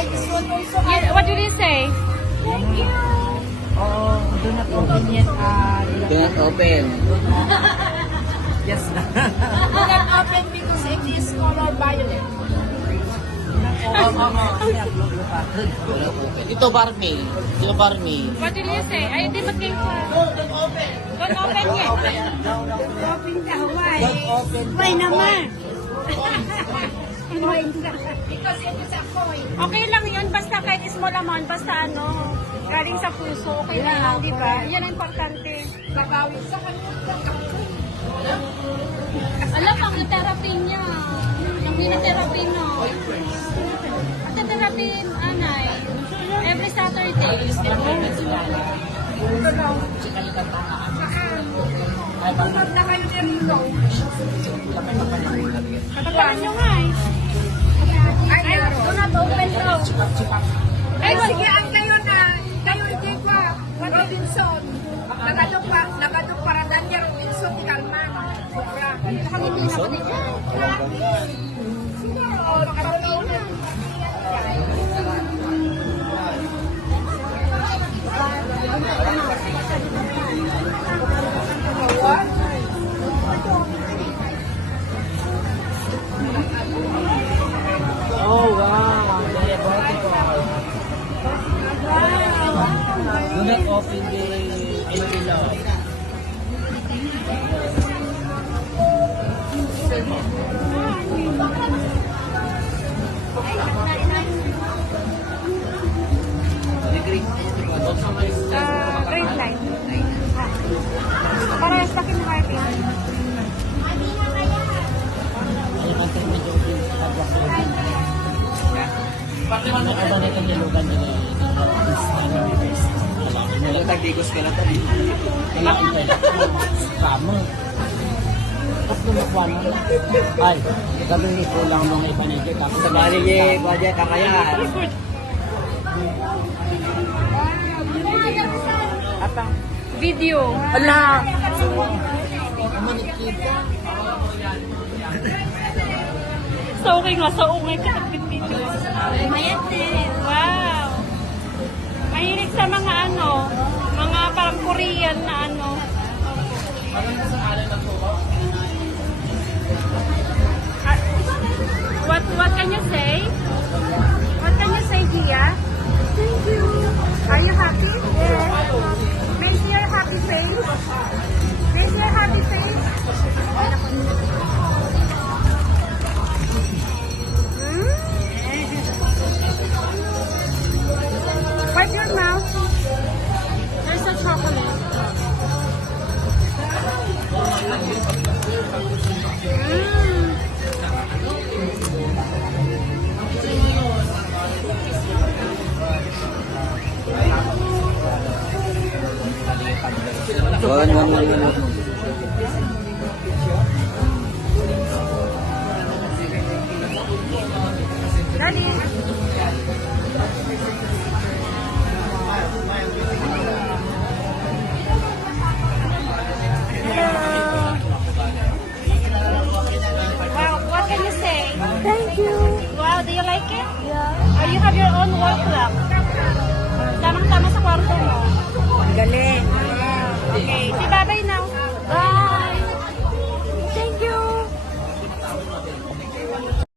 buy this one also. Yeah, what did you say? Thank you. Oo, do not open yet. Do not open. Yes. Do not open because it is color violet. Ito, Barbie. Ito, Barbie. What did you say? Ay, di mag-game pa. Don't open yet. Open ka, why? Don't open. Why naman? Because it is a coin. Okay lang yun, basta kahit small amount, basta ano, galing sa puso, okay na lang, di ba? Yan ang importante. Nagawin sa kanya. Alam, ang therapy niya. Yung minatherapy no. At therapy, anay, every Saturday. Tunod na kayo dito. Kataparan nyo nga eh. Ay, do not open daw. Ay, Sige, ang kayo na, kayo hindi pa, Juan Robinson. Nagadok para Daniel Robinson, di kalma. Sobra. nakamitin na pati dyan. Oh, nakamitin. Oh, wow. Very beautiful. Do not open the envelope. Grade 9. Parehas pa kinakarte. Elementary medyo din sa Pati man ako ba nito nilugan ni Tagdigos ka na to. kailangan nila. Kamo. Tapos lumakwa na. Ay, gagawin ko lang mga ipanigay. Tapos Sa bali niya, budget kakayahan. at ang Video. ala! So okay nga, so okay ka nag-video. Mayat din. Wow. Mahilig sa mga ano, mga parang Korean na ano. Ah, what can you say? What can you say, Gia? Thank you. Are you happy? Yes. Raise your happy face. Raise your happy face. Hmm? Wipe your mouth. There's a chocolate. Mm. One. Daddy. Wow, what can you say? Thank you. Wow, do you like it? Yeah. Or you have your own wall clock? Tamang-tama sa kwarto mo. Galing. Okay, si Babay